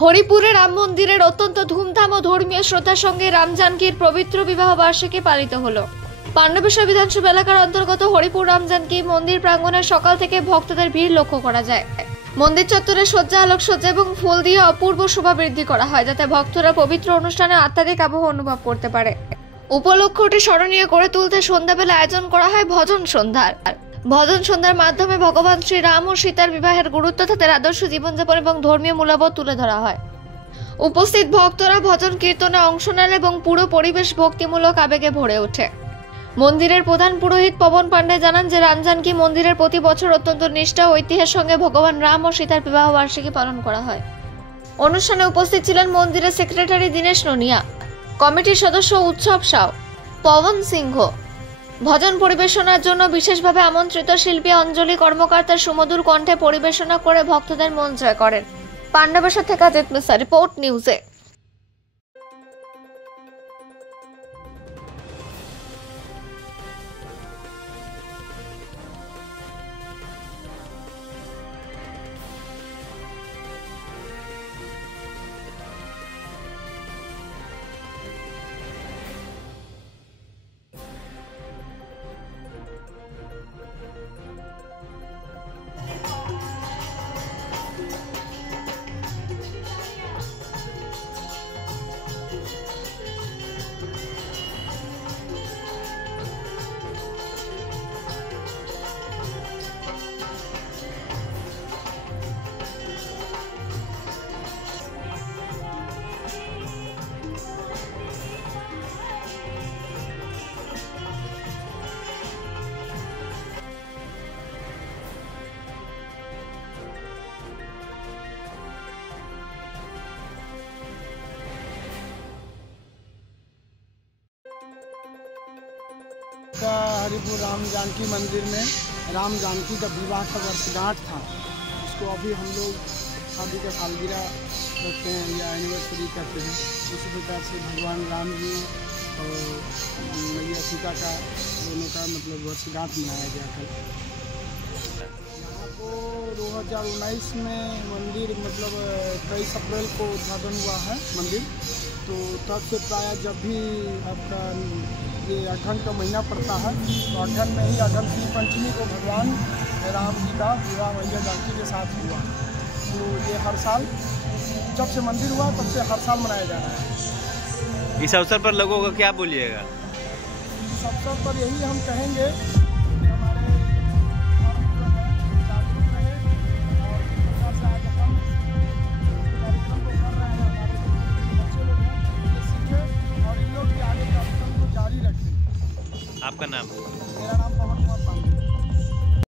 হরিপুরে রাম মন্দিরের অত্যন্ত ধুমধাম ও ধর্মীয় শ্রদ্ধার সঙ্গে রাম জানকীর পবিত্র বিবাহ বার্ষিকী পালিত হলো। পাণ্ডবেশ্বর বিধানসভা এলাকার অন্তর্গত হরিপুর রাম জানকী মন্দির প্রাঙ্গণে সকাল থেকে ভক্তদের ভিড় লক্ষ্য করা যায়। মন্দির চত্বরে সজ্জা, আলোকসজ্জা এবং ফুল দিয়ে অপূর্ব শোভা বৃদ্ধি করা হয়, যাতে ভক্তরা পবিত্র অনুষ্ঠানে আধ্যাত্মিক আবহ অনুভব করতে পারে। উপলক্ষটি স্মরণীয় করে তুলতে সন্ধ্যাবেলা আয়োজন করা হয় ভজন সন্ধ্যার। ভজন সন্ধ্যার মাধ্যমে ভগবান শ্রী রাম ও সীতার বিবাহের গুরুত্ব, তাদের আদর্শ জীবনযাপন এবং ধর্মীয় মূল্যবোধ তুলে ধরা হয়। উপস্থিত ভক্তরা ভজন কীর্তনে অংশ নেন এবং পুরো পরিবেশ ভক্তিমূলক আবেগে ভরে ওঠে। মন্দিরের প্রধান পুরোহিত পবন পান্ডে জানান যে রাম জানকী মন্দিরের প্রতি বছর অত্যন্ত নিষ্ঠা ও ঐতিহ্যের সঙ্গে ভগবান রাম ও সীতার বিবাহ বার্ষিকী পালন করা হয়। অনুষ্ঠানে উপস্থিত ছিলেন মন্দিরের সেক্রেটারি দীনেশ নোনিয়া, কমিটির সদস্য উৎসব সাউ, পবন সিংহ। ভজন পরিবেশনার জন্য বিশেষভাবে আমন্ত্রিত শিল্পী অঞ্জলি কর্মকার তার সুমধুর কণ্ঠে পরিবেশনা করে ভক্তদের মন জয় করেন। পাণ্ডবেশ্বর থেকে অজিত মিশ্রা, রিপোর্ট নিউজে। हरिपुर राम जानकी मंदिर में राम जानकी का विवाह का वर्षगांठ था। उसको अभी हम लोग शादी का सालगिरह रखते हैं या एनिवर्सरी करते हैं। उसी प्रकार से भगवान राम जी और मैया सीता का दोनों का मतलब वर्षगांठ मनाया गया था। यहाँ को 2019 में मंदिर मतलब 23 अप्रैल को उद्घाटन हुआ है मंदिर। तो तब से प्राय जब भी आपका ये अगहन का महीना पड़ता है तो अगहन में ही अगहन की पंचमी को भगवान राम जी का विवाह मैया जानकी के साथ हुआ। तो ये हर साल जब से मंदिर हुआ तब से हर साल मनाया जा रहा है। इस अवसर पर लोगों को क्या बोलिएगा? इस अवसर पर यही हम कहेंगे आपका नाम? मेरा नाम पवन कुमार पांडे।